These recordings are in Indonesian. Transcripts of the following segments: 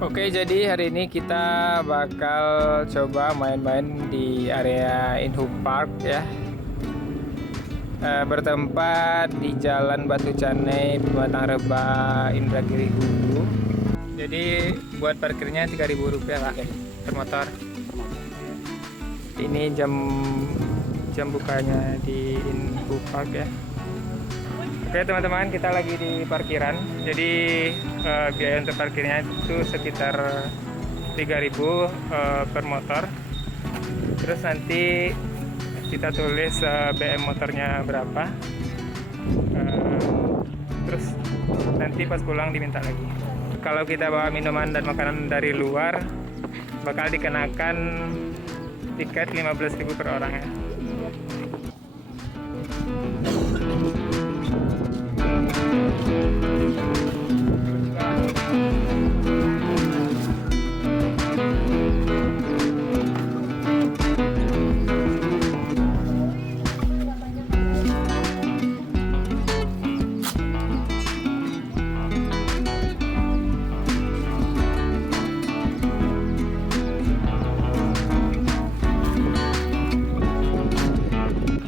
Oke, jadi hari ini kita bakal coba main-main di area Inhoop Park ya. Bertempat di Jalan Batu Cane, Pematang Reba, Indragiri Hulu. Jadi buat parkirnya Rp3.000 Pak per motor. Ini jam bukanya di Inhoop Park ya. Oke teman-teman, kita lagi di parkiran. Jadi biaya untuk parkirnya itu sekitar 3.000 per motor. Terus nanti kita tulis BM motornya berapa. Terus nanti pas pulang diminta lagi. Kalau kita bawa minuman dan makanan dari luar, bakal dikenakan tiket 15.000 per orang ya.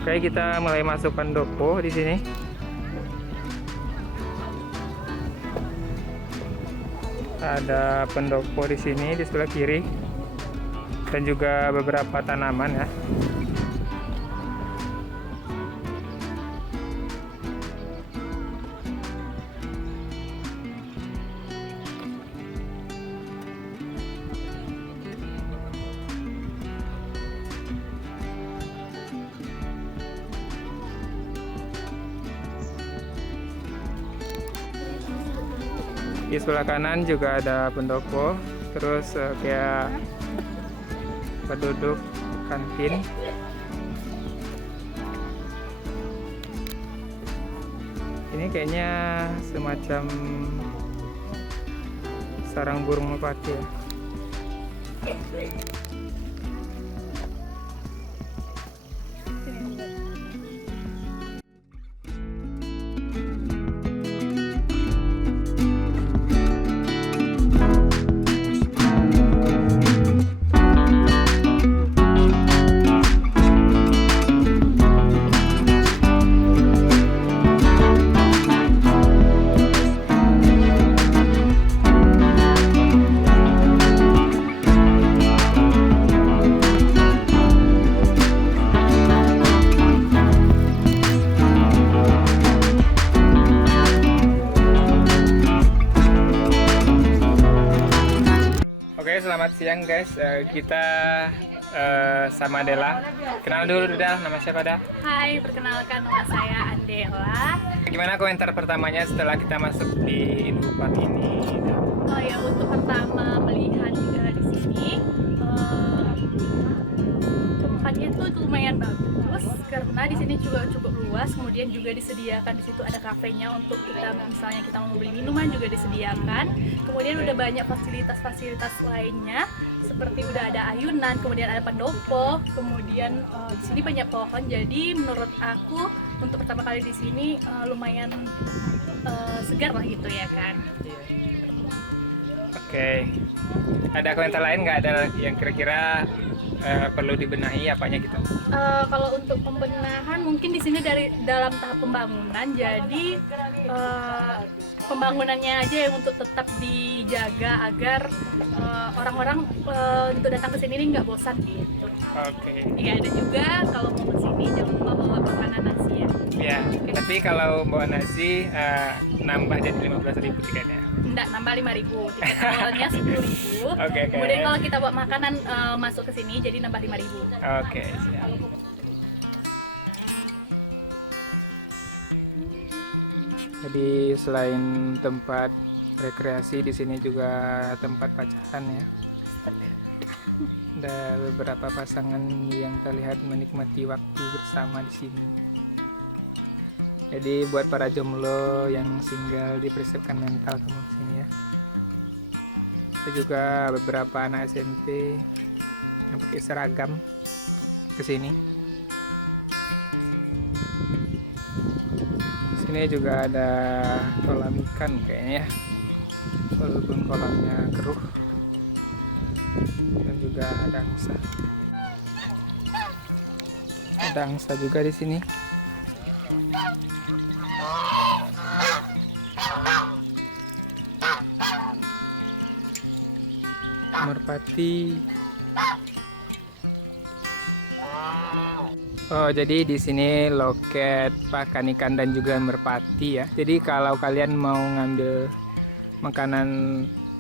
Oke, kita mulai masuk pendopo di sini. Ada pendopo di sini di sebelah kiri dan juga beberapa tanaman ya. Di sebelah kanan juga ada pendopo, terus kayak penduduk kantin. Ini kayaknya semacam sarang burung merpati ya. Oke, selamat siang guys. Kita sama Dela. Kenal dulu Del, nama siapa Del? Hai, perkenalkan nama saya Andela. Gimana komentar pertamanya setelah kita masuk di Inhoop Park ini? Oh ya, untuk pertama melihat di sini tempatnya tuh lumayan bagus karena di sini juga cukup luas. Kemudian juga disediakan di situ ada kafenya untuk kita, misalnya kita mau beli minuman juga disediakan. Kemudian udah banyak fasilitas-fasilitas lainnya seperti udah ada ayunan, kemudian ada pendopo, kemudian di sini banyak pohon. Jadi menurut aku untuk pertama kali di sini lumayan segar lah gitu ya kan. Oke. Ada komentar lain nggak, ada yang kira-kira perlu dibenahi apanya gitu? Kalau untuk pembenahan mungkin di sini dari dalam tahap pembangunan, jadi pembangunannya aja yang untuk tetap dijaga agar orang-orang untuk datang ke sini ini nggak bosan gitu. Oke. Iya, ada juga kalau mau ke sini jangan lupa bawa makanan nasi ya. Ya, tapi kalau bawa nasi nambah jadi 15.000 tiketnya. Enggak, nambah 5.000. Tiket awalnya 10.000. Oke. Kemudian kalau kita bawa makanan masuk ke sini jadi nambah 5.000. Oke, siap. Jadi selain tempat rekreasi, di sini juga tempat pacaran ya. Ada beberapa pasangan yang terlihat menikmati waktu bersama di sini. Jadi buat para jomblo yang single dipersiapkan mental kamu di sini ya. Ada juga beberapa anak SMP yang pakai seragam ke sini. Sini juga ada kolam ikan kayaknya ya, walaupun kolamnya keruh. dan juga ada angsa. Ada angsa juga di sini. Merpati. Oh, jadi di sini loket pakan ikan dan juga merpati ya. Jadi kalau kalian mau ngambil makanan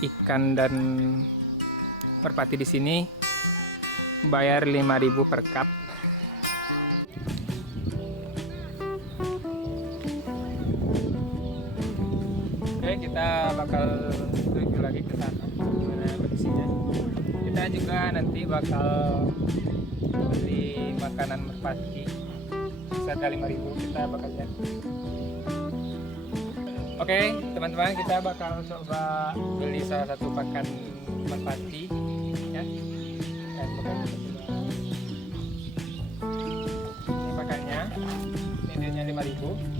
ikan dan merpati di sini bayar 5.000 per cup. Oke, kita bakal tuju lagi ke sana. Gimana kondisinya? Kita juga nanti bakal beli makanan merpati seharga 5.000, kita bakal lihat. Oke, teman-teman, kita bakal coba beli salah satu pakan merpati ya. Dan bakal coba. Ini pakannya, ini duitnya 5.000.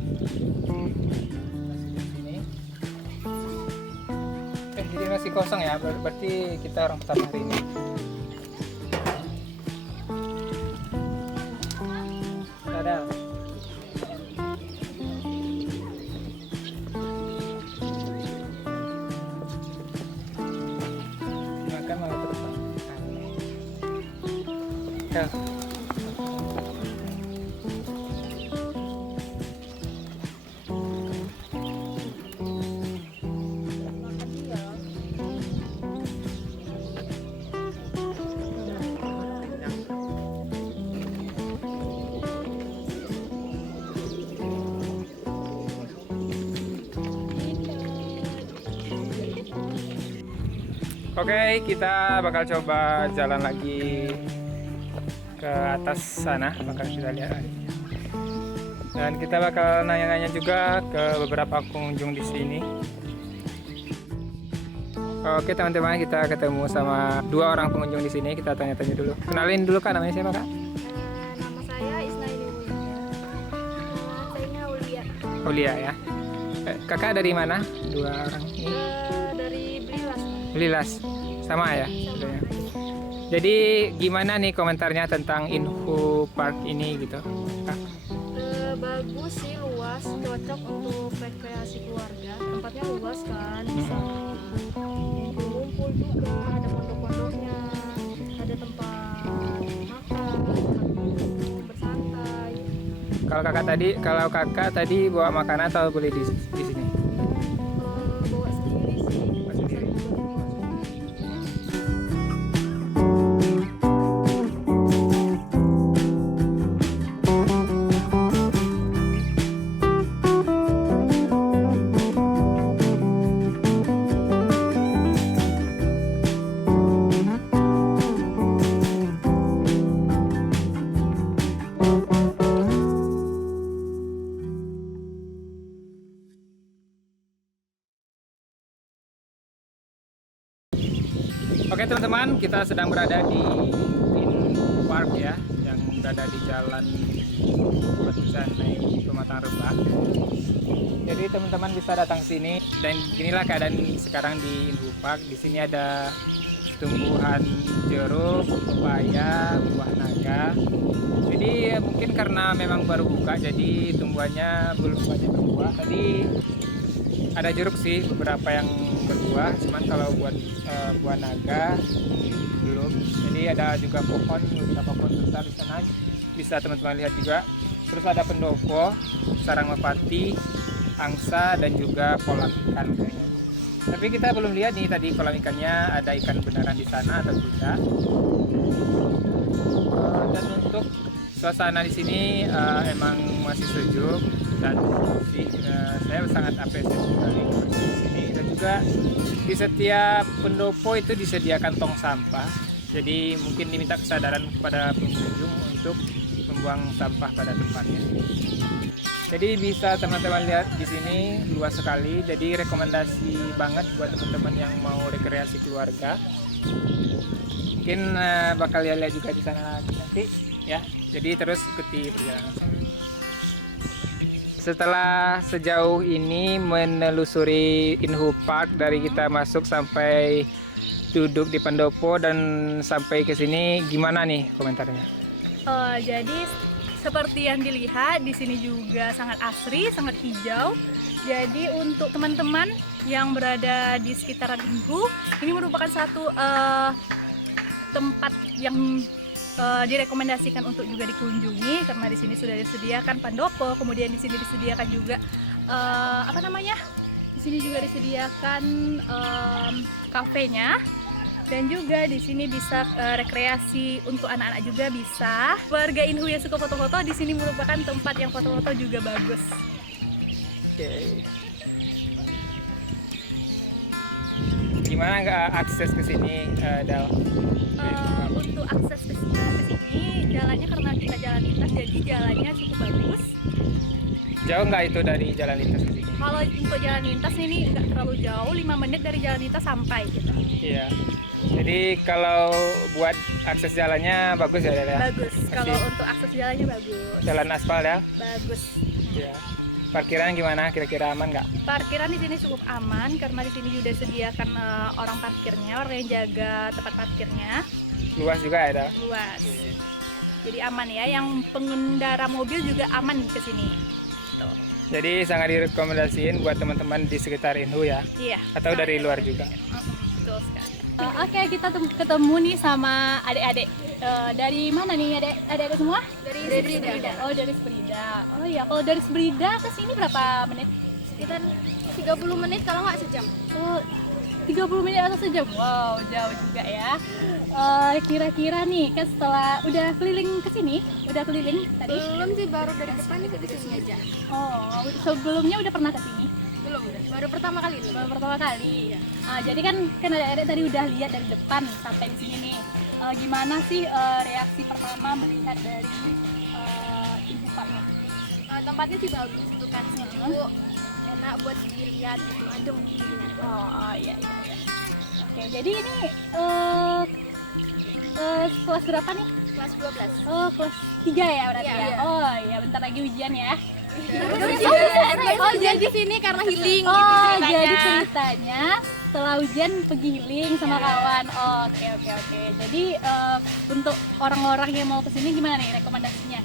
Jadi masih kosong ya, berarti kita orang pertama hari ini. Ada. Makan malah terbang. Ya. Oke, kita bakal coba jalan lagi ke atas sana, bakal kita lihat. Dan kita bakal nanya-nanya juga ke beberapa pengunjung di sini. Oke teman-teman, kita ketemu sama 2 orang pengunjung di sini. Kita tanya-tanya dulu. Kenalin dulu Kak, namanya siapa Kak? Nama saya Isnaini Wulia. Saya Ulia. Ulia ya. Kakak dari mana? 2 orang ini. Dari Blilas. Blilas. Sama ya? Sama. Jadi gimana nih komentarnya tentang Inhu Park ini gitu? Kak? Bagus sih, luas, cocok untuk rekreasi keluarga. Tempatnya luas kan, bisa ngumpul juga, ada pondok-pondoknya, ada tempat makan, bersantai. Kalau kakak tadi bawa makanan atau beli di sini? Bawa sendiri sih. Bawa sendiri. Oke teman-teman, kita sedang berada di Inhu Park ya, yang berada di jalan Batu Sanai, Pematang Rembah. Jadi teman-teman bisa datang sini, dan beginilah keadaan sekarang di Inhu Park. Di sini ada tumbuhan jeruk, pepaya, buah naga. Jadi mungkin karena memang baru buka, jadi tumbuhannya belum banyak berbuah. Tadi ada jeruk sih, beberapa yang berbuah, cuman kalau buat buah naga belum. Jadi ada juga pohon, beberapa pohon besar di sana, bisa teman-teman lihat juga. Terus ada pendopo, sarang merpati, angsa, dan juga kolam ikan kayaknya. Tapi kita belum lihat nih tadi kolam ikannya, ada ikan beneran di sana atau tidak. Dan untuk suasana di sini emang masih sejuk dan bersih. Saya sangat apresiasi sekali di sini. Dan juga di setiap pendopo itu disediakan tong sampah. Jadi mungkin diminta kesadaran kepada pengunjung untuk membuang sampah pada tempatnya. Jadi bisa teman-teman lihat di sini luas sekali. Jadi rekomendasi banget buat teman-teman yang mau rekreasi keluarga. Mungkin bakal lihat juga di sana nanti ya. Jadi terus ikuti perjalanan saya. Setelah sejauh ini menelusuri Inhu Park, dari kita masuk sampai duduk di pendopo dan sampai ke sini gimana nih komentarnya? Jadi seperti yang dilihat di sini juga sangat asri, sangat hijau. Jadi untuk teman-teman yang berada di sekitaran Inhu, ini merupakan satu tempat yang direkomendasikan untuk juga dikunjungi karena di sini sudah disediakan pendopo, kemudian di sini disediakan juga Di sini juga disediakan kafenya. Dan juga di sini bisa rekreasi untuk anak-anak juga bisa. Warga Inhu yang suka foto-foto, di sini merupakan tempat yang foto-foto juga bagus. Oke. Gimana nggak akses ke sini, Dal? Untuk akses ke sini, jalannya karena kita jalan lintas, jadi jalannya cukup bagus. Jauh nggak itu dari jalan lintas ke sini? Kalau untuk jalan lintas ini nggak terlalu jauh, 5 menit dari jalan lintas sampai gitu. Iya. Jadi kalau buat akses jalannya bagus ya, Dal ya? Bagus. Kalau untuk akses jalannya bagus. Jalan aspal ya? Bagus. Iya. Parkiran gimana? Kira-kira aman nggak? Parkiran di sini cukup aman karena di sini juga sediakan orang parkirnya, orang yang jaga tempat parkirnya. Luas juga ya, Dal? Luas. Iya. Jadi aman ya, yang pengendara mobil juga aman ke sini. Tuh. Jadi sangat direkomendasiin buat teman-teman di sekitar Inhu ya? Iya. Atau dari luar juga? Betul sekali. Oke, kita ketemu nih sama adik-adik. Dari mana nih adik-adik semua? Dari Sbrida. Oh, dari Sbrida. Oh iya, kalau dari Sbrida ke sini berapa menit? Sekitar 30 menit kalau nggak sejam. Oh, 30 menit atau sejam? Wow, jauh juga ya. Kira-kira nih, kan setelah udah keliling ke sini, udah keliling tadi? Belum sih, baru dari depan itu di sini aja. Oh, sebelumnya udah pernah ke sini? Belum, baru pertama kali ini. Baru pertama kali. Jadi kan adik-adik tadi udah lihat dari depan sampai di sini nih. Gimana sih reaksi pertama melihat dari Inhu Parknya? Tempatnya sih bagus, itu kan sejuk, enak buat dilihat gitu, adem gitu. Oh iya. Oke, jadi ini kelas berapa nih? Kelas 12. Oh, kelas 3 ya berarti Iya, ya? iya. Oh iya, bentar lagi ujian ya. Oh, jadi sini karena healing Oh, gitu ceritanya. jadi ceritanya setelah ujian pergi healing sama kawan. Oh, oke. Jadi untuk orang-orang yang mau kesini gimana nih rekomendasinya?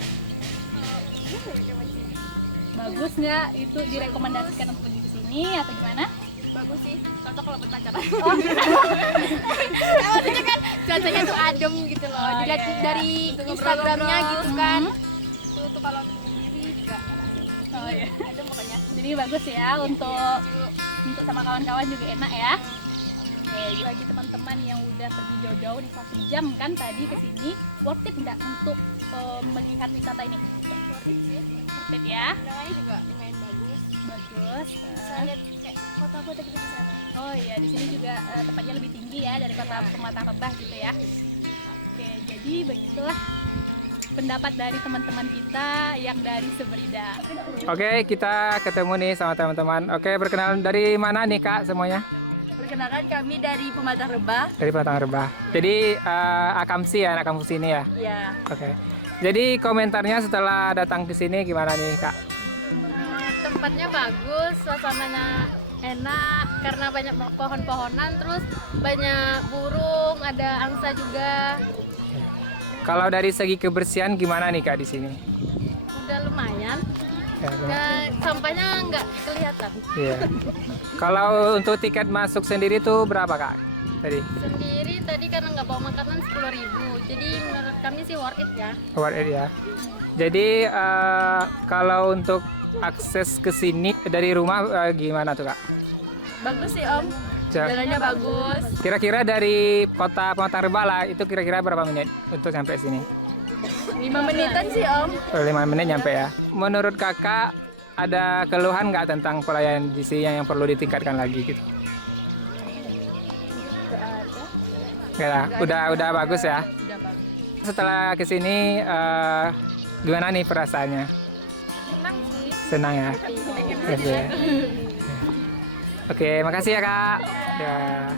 Bagus nggak? Itu direkomendasikan untuk pergi kesini atau gimana? Bagus sih, cocok kalau berpacaran. Oh, Maksudnya kan cuacanya tuh adem gitu loh. Oh, Dilihat iya. dari Untuk Instagramnya ngobrol-ngobrol. gitu kan. Tuh kalau sendiri juga oh iya. adem pokoknya. Jadi bagus ya untuk sama kawan-kawan juga enak ya. Oke, bagi teman-teman yang udah pergi jauh-jauh di 1 jam kan tadi ke sini, worth it nggak untuk melihat wisata ini? Worth it sih. Worth it ya. Pemandangannya juga lumayan bagus. Bagus. Bisa lihat kayak kota-kota gitu di sana. Oh iya, di sini juga tempatnya lebih tinggi ya dari kota Pematang Rebah gitu ya. Oke, jadi begitulah pendapat dari teman-teman kita yang dari Sbrida. Oke, kita ketemu nih sama teman-teman. Oke, perkenalan dari mana nih Kak semuanya? Perkenalkan kami dari Pematang Rebah. Dari Pematang Rebah. Jadi Akamsi ya, anak kampus ini ya? Ya. Oke. Jadi komentarnya setelah datang ke sini gimana nih Kak? Tempatnya bagus, suasananya enak karena banyak pohon-pohonan, terus banyak burung, ada angsa juga. Kalau dari segi kebersihan gimana nih Kak di sini? Udah lumayan. Ya, Sampahnya nggak kelihatan. iya. Kalau untuk tiket masuk sendiri tuh berapa Kak? Tadi? Sendiri tadi karena nggak bawa makanan 10.000, jadi menurut kami sih worth it ya. Worth it ya. Jadi kalau untuk akses ke sini dari rumah gimana tuh Kak? Bagus sih Om, jalannya bagus. Kira-kira dari kota Pematang Rebah lah, itu kira-kira berapa menit untuk sampai sini? 5 menitan sih Om. 5 menit nyampe ya. Menurut Kakak ada keluhan nggak tentang pelayanan di sini yang perlu ditingkatkan lagi gitu? Nggak ada. Udah bagus ya. Udah bagus. Setelah kesini gimana nih perasaannya? Senang sih. Senang ya. Oke. Oke, makasih ya Kak. Dah.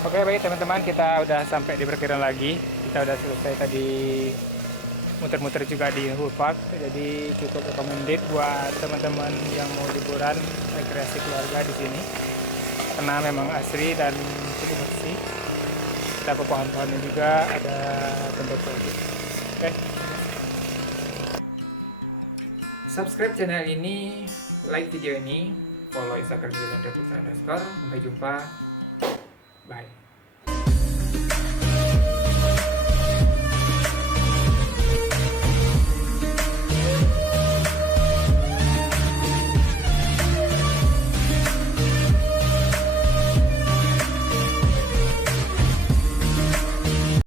Oke baik teman-teman, kita udah sampai di perkiraan lagi. Kita udah selesai tadi muter-muter juga di Hul Park. Jadi cukup recommended buat teman-teman yang mau liburan rekreasi keluarga di sini. Karena memang asri dan cukup bersih. Kita ke pohon-pohonnya juga, ada pendopo juga. Oke. Subscribe channel ini, like video ini, follow Instagram @. Sampai jumpa. Bye.